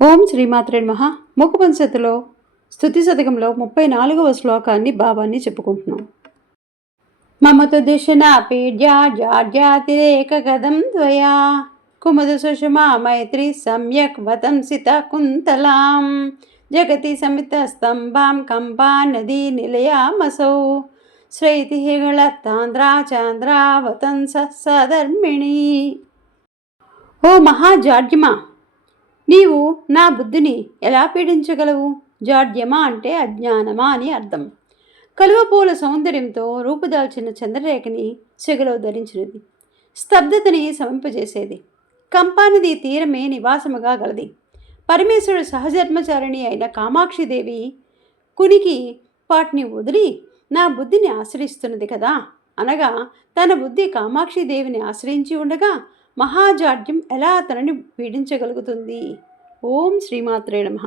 ఓం శ్రీమాత్రే నమః. ముఖపంచతిలో స్తుతి శతకంలో 34వ శ్లోకాన్ని భావాన్ని చెప్పుకుంటున్నాం. మమతు దిశనా పీడ్యాతిరేకగదం త్వయా కుముద సుషమా మైత్రి సమ్యక్ వతంసిత కుంతలాం జగతి సమిత స్తంభాం కంపా నదీ నిలయామసౌ శ్రైతి తాంద్రా చాంద్రావతంస సధర్మిణి. ఓ మహాజాడ్యమా, నీవు నా బుద్ధిని ఎలా పీడించగలవు? జాడ్యమా అంటే అజ్ఞానమా అని అర్థం. కలువపూల సౌందర్యంతో రూపుదాల్చిన చంద్రరేఖని సెగలో ధరించినది, స్తబ్దతని శమింపజేసేది. కంపానది తీరమే నివాసముగా గలది. పరమేశ్వరుడు సహధర్మచారిణి అయిన కామాక్షిదేవి కునికి పాటిని వదిలి నా బుద్ధిని ఆశ్రయిస్తున్నది కదా అనగా, తన బుద్ధి కామాక్షిదేవిని ఆశ్రయించి ఉండగా మహాజాడ్యం ఎలా తనని పీడించగలుగుతుంది? ఓం శ్రీమాత్రే నమః.